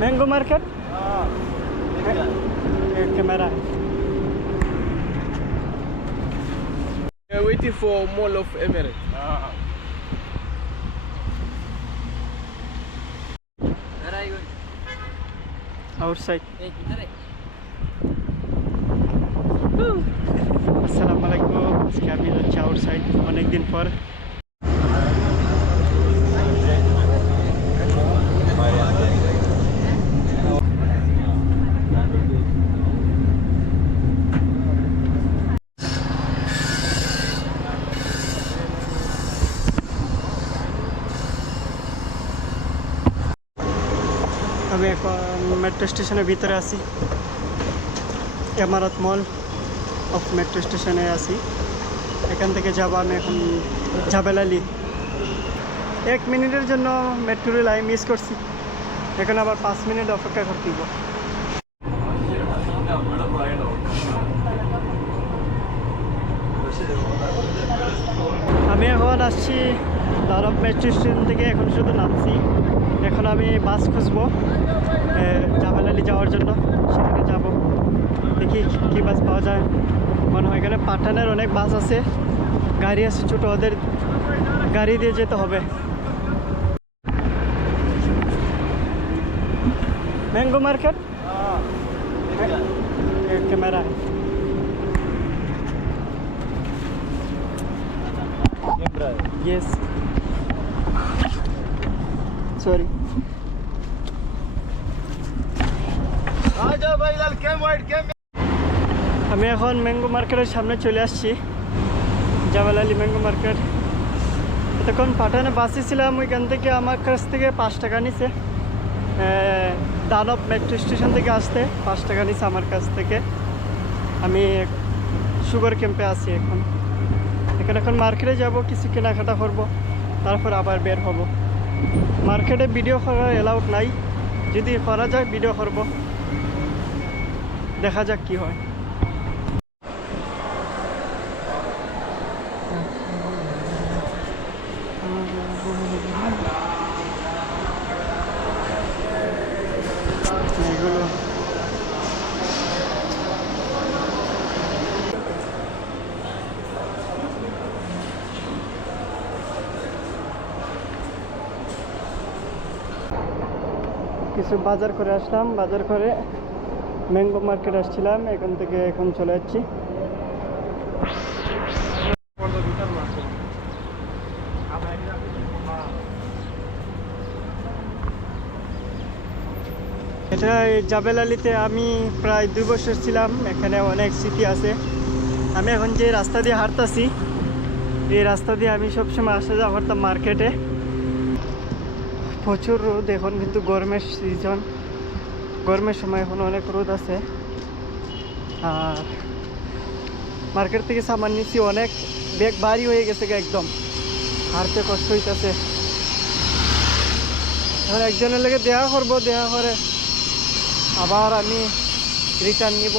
Mango market camera है। We are waiting for Mall of Emirates. Outside. আসসালামু আলাইকুম, আজকে আমি যাচ্ছি আউটসাইড অনেকদিন পর। আমি এখন মেট্রো স্টেশনের ভিতরে আছি, ইমারত মল অফ মেট্রো স্টেশনে আছি। এখান থেকে যাব আমি এখন জাবেল আলী। 1 মিনিটের জন্য মেট্রো রেল আমি মিস করছি, এখন আবার 5 মিনিট অপেক্ষা করতে হবে। আমি এখন আসছি দারব মেট্রো স্টেশন থেকে, এখন শুধু নামছি। এখন আমি বাস খুঁজবো জাবেল আলী যাওয়ার জন্য, সেখানে যাব। দেখি কী বাস পাওয়া যায়। মনে হয় এখানে পাঠানের অনেক বাস আছে, গাড়ি আছে ছোটো, ওদের গাড়ি দিয়ে যেতে হবে। मैंगो मार्केट कैमरा है। Yes sorry. আমি এখন ম্যাঙ্গো মার্কেটের সামনে চলে আসছি, জাবেল আলী ম্যাঙ্গো মার্কেট। তখন পাঠানে বাসে ছিলাম, ওইখান থেকে আমার কাছ থেকে 5 টাকা নিছে। দানব মেট্রো স্টেশন থেকে আসতে 5 টাকা নিছে আমার কাছ থেকে। আমি সুগার ক্যাম্পে আছি এখন। এখন মার্কেটে যাব, কিছু কেনাকাটা করব, তারপর আবার বের হব। মার্কেটে ভিডিও করার অ্যালাউড নাই, যদি করা যায় ভিডিও করব, দেখা যাক কি হয়। এগুলো কিছু বাজার করে আসলাম, বাজার করে ম্যাঙ্গো মার্কেট আসছিলাম, এখান থেকে এখন চলে যাচ্ছি। এটা জাবেল আলীতে আমি প্রায় 2 বছর ছিলাম, এখানে অনেক স্মৃতি আছে। আমি এখন যে রাস্তা দিয়ে হাঁটতেছি, এই রাস্তা দিয়ে আমি সবসময় আসা যাওয়া করতাম মার্কেটে। প্রচুর রোদ এখন, কিন্তু গরমের সিজন, গরমের সময় এখন অনেক রোদ আছে। আর মার্কেট থেকে সামান নিচ্ছি, অনেক ব্যাগ ভারী হয়ে গেছে, একদম হাঁটতে কষ্ট হইতেছে। এখন একজনের লেগে দেখা করবো, দেখা করে আবার আমি রিটার্ন নিব।